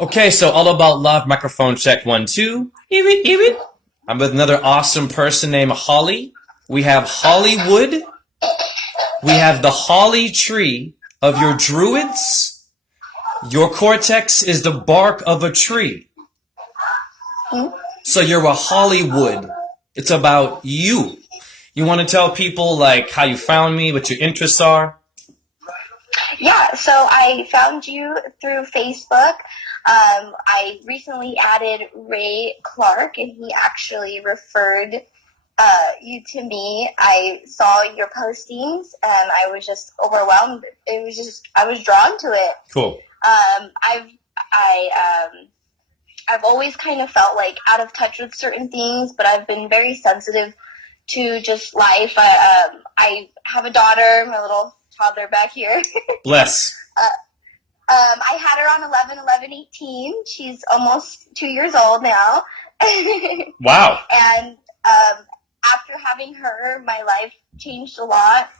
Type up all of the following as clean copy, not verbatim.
Okay, so all about love, microphone check, 1, 2. I'm with another awesome person named Holly. We have Hollywood. We have the holly tree of your druids. Your cortex is the bark of a tree. So you're a Hollywood. It's about you. You want to tell people like how you found me, what your interests are? Yeah, so I found you through Facebook. I recently added Ray Clark, and he actually referred you to me. I saw your postings, and I was just overwhelmed. I was drawn to it. Cool. I've always kind of felt like out of touch with certain things, but I've been very sensitive to just life. I have a daughter, my little toddler back here. Bless. I had her on 11/11/18. She's almost 2 years old now. Wow. And after having her, my life changed a lot.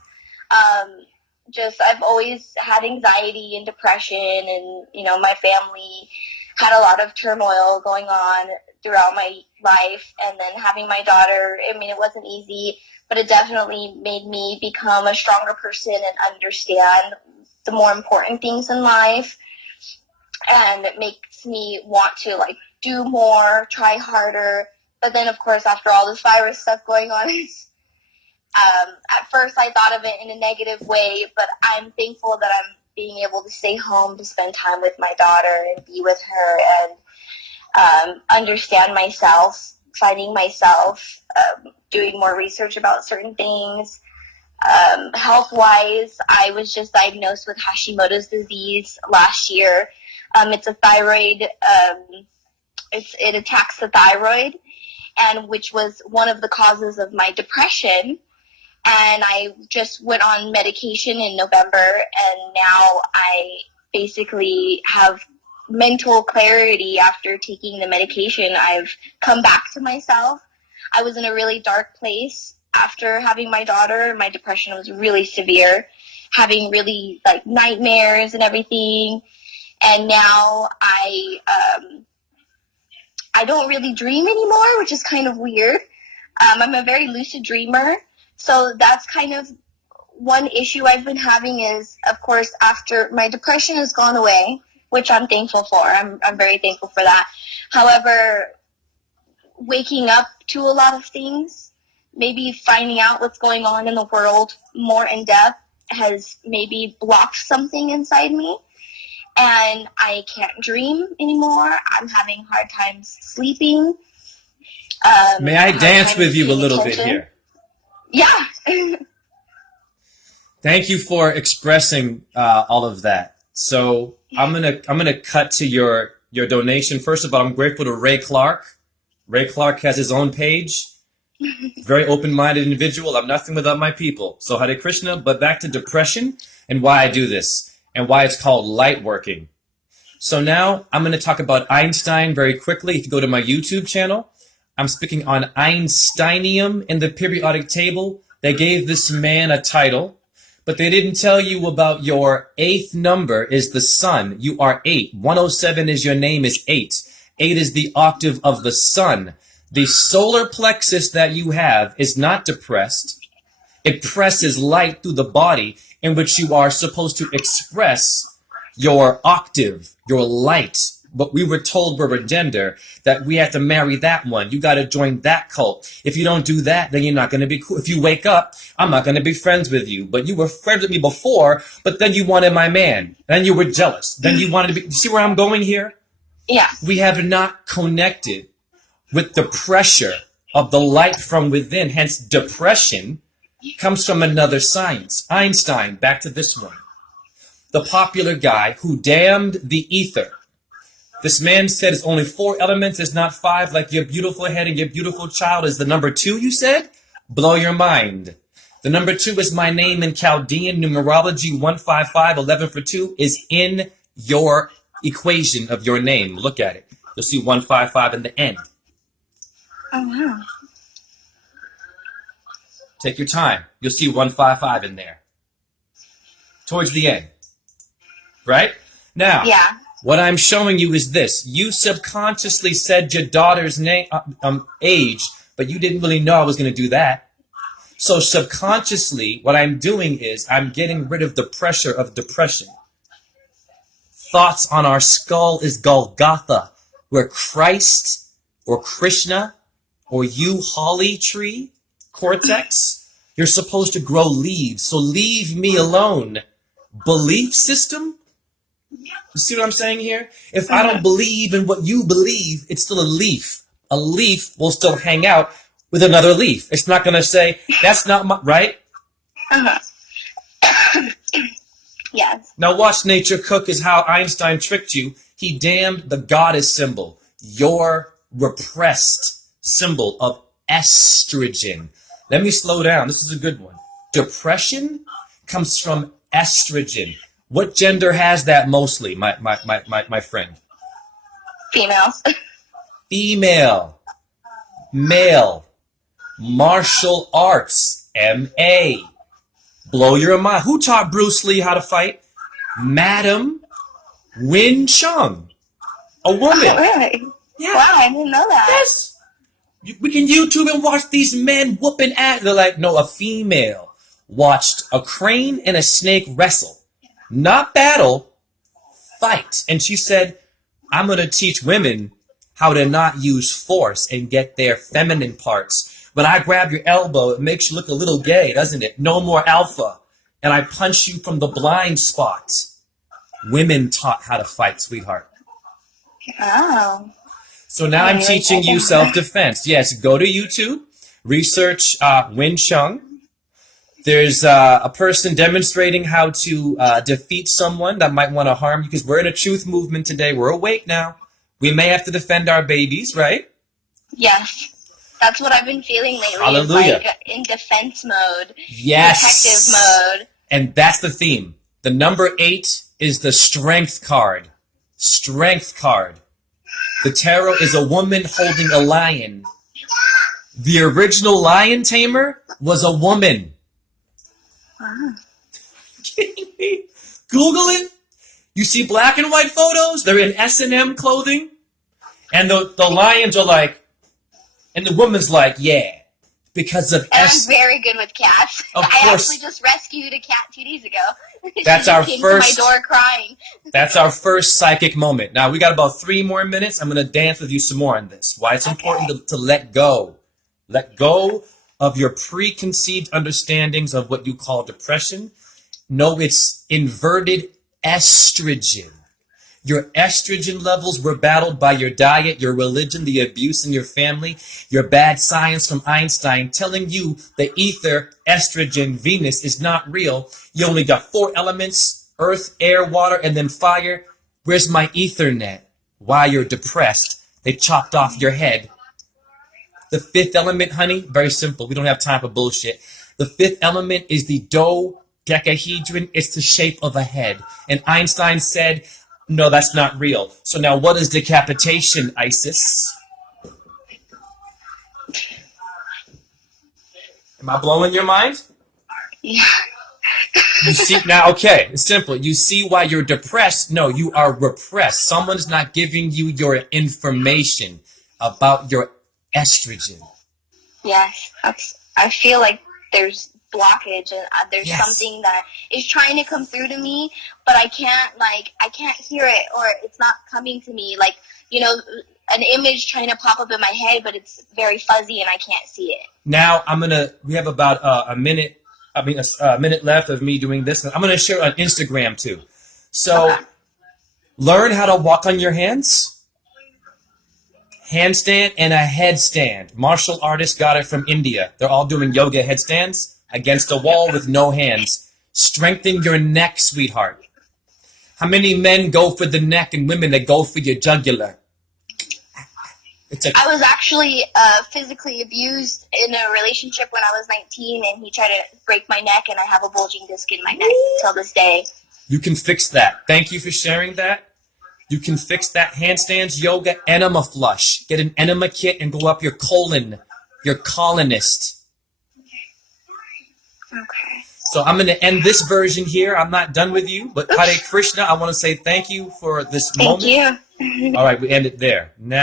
I've always had anxiety and depression, and my family had a lot of turmoil going on throughout my life. And then having my daughter, it wasn't easy, but it definitely made me become a stronger person and understand the more important things in life. And it makes me want to do more, try harder. But then, of course, after all this virus stuff going on, at first I thought of it in a negative way, but I'm thankful that I'm being able to stay home to spend time with my daughter and be with her and understand myself, finding myself, doing more research about certain things. Health-wise, I was just diagnosed with Hashimoto's disease last year. It's a thyroid, it attacks the thyroid, and which was one of the causes of my depression. And I just went on medication in November, and now I basically have mental clarity after taking the medication. I've come back to myself. I was in a really dark place after having my daughter. My depression was really severe, having really nightmares and everything. And now I don't really dream anymore, which is kind of weird. I'm a very lucid dreamer. So that's kind of one issue I've been having is, of course, after my depression has gone away, which I'm thankful for. I'm very thankful for that. However, waking up to a lot of things, maybe finding out what's going on in the world more in depth has maybe blocked something inside me. And I can't dream anymore. I'm having hard times sleeping. May I dance with you a little bit here? Yeah. Thank you for expressing all of that. So I'm gonna cut to your donation. First of all, I'm grateful to Ray Clark. Ray Clark has his own page. Very open-minded individual. I'm nothing without my people. So Hare Krishna. But back to depression and why I do this and why it's called light working. So now I'm going to talk about Einstein very quickly. If you go to my YouTube channel, I'm speaking on Einsteinium in the periodic table. They gave this man a title, but they didn't tell you about your eighth number is the sun. You are 8. 107 is your name is 8. 8 is the octave of the sun. The solar plexus that you have is not depressed. It presses light through the body in which you are supposed to express your octave, your light. But we were told we're a gender, that we have to marry that one. You got to join that cult. If you don't do that, then you're not going to be cool. If you wake up, I'm not going to be friends with you. But you were friends with me before, but then you wanted my man. Then you were jealous. Then you wanted to be, you see where I'm going here? Yeah. We have not connected with the pressure of the light from within. Hence, depression comes from another science. Einstein, back to this one. The popular guy who damned the ether. This man said it's only 4 elements, it's not 5, like your beautiful head and your beautiful child is the number 2, you said? Blow your mind. The number 2 is my name in Chaldean numerology. 155, 11 for 2 is in your equation of your name. Look at it. You'll see 155 in the end. Oh, wow. Take your time. You'll see 155 in there. Towards the end. Right? Now, Yeah. What I'm showing you is this. You subconsciously said your daughter's name, age, but you didn't really know I was going to do that. So subconsciously, what I'm doing is I'm getting rid of the pressure of depression. Thoughts on our skull is Golgotha, where Christ or Krishna or you, holly tree, cortex, you're supposed to grow leaves. So leave me alone. Belief system? You see what I'm saying here? If I don't believe in what you believe, it's still a leaf. A leaf will still hang out with another leaf. It's not going to say, that's not my, right? Yes. Now watch nature cook is how Einstein tricked you. He damned the goddess symbol, your repressed symbol of estrogen. Let me slow down. This is a good one. Depression comes from estrogen. What gender has that mostly, my friend? Females. Female. Male. Martial arts. M.A. Blow your mind. Who taught Bruce Lee how to fight? Madam Win Chung. A woman. Oh, really? Yeah. Wow, I didn't know that. Yes. We can YouTube and watch these men whooping ass. They're like, no, a female watched a crane and a snake wrestle. Not battle, fight. And she said, I'm going to teach women how to not use force and get their feminine parts. When I grab your elbow, it makes you look a little gay, doesn't it? No more alpha. And I punch you from the blind spot. Women taught how to fight, sweetheart. Oh. So now I'm teaching you self-defense. Yes, go to YouTube, research Wing Chun. There's a person demonstrating how to defeat someone that might want to harm you, because we're in a truth movement today. We're awake now. We may have to defend our babies, right? Yes. That's what I've been feeling lately. Hallelujah. Like in defense mode. Yes. Protective mode. And that's the theme. The number 8 is the strength card. Strength card. The tarot is a woman holding a lion. The original lion tamer was a woman. Kidding me? Google it. You see black and white photos? They're in S&M clothing. And the lions are like, and the woman's like, yeah. Because of And I'm very good with cats. Of I course. actually just rescued a cat 2 days ago. That's She our came first- to my door crying. That's our first psychic moment. Now, we got about 3 more minutes. I'm going to dance with you some more on this. Why it's important to let go. Let go of your preconceived understandings of what you call depression. No, it's inverted estrogen. Your estrogen levels were battled by your diet, your religion, the abuse in your family, your bad science from Einstein telling you the ether, estrogen, Venus is not real. You only got 4 elements, earth, air, water, and then fire. Where's my Ethernet? Why you're depressed. They chopped off your head. The 5th element, honey, very simple. We don't have time for bullshit. The 5th element is the dodecahedron. It's the shape of a head. And Einstein said, no, that's not real. So now what is decapitation, Isis? Am I blowing your mind? Yeah. You see, now, okay, it's simple. You see why you're depressed? No, you are repressed. Someone's not giving you your information about your estrogen. Yes. I feel like there's blockage and there's Yes. something that is trying to come through to me, but I can't hear it, or it's not coming to me. Like, an image trying to pop up in my head, but it's very fuzzy and I can't see it. Now we have about a minute left of me doing this. I'm going to share on Instagram too. So learn how to walk on your hands. Handstand and a headstand. Martial artists got it from India. They're all doing yoga headstands against a wall with no hands. Strengthen your neck, sweetheart. How many men go for the neck and women that go for your jugular? I was actually physically abused in a relationship when I was 19, and he tried to break my neck, and I have a bulging disc in my neck till this day. You can fix that. Thank you for sharing that. You can fix that. Handstands, yoga, enema flush. Get an enema kit and go up your colon, your colonist. Okay. So I'm going to end this version here. I'm not done with you, but Hare Krishna, I want to say thank you for this Thank moment. you. All right, we end it there. Now.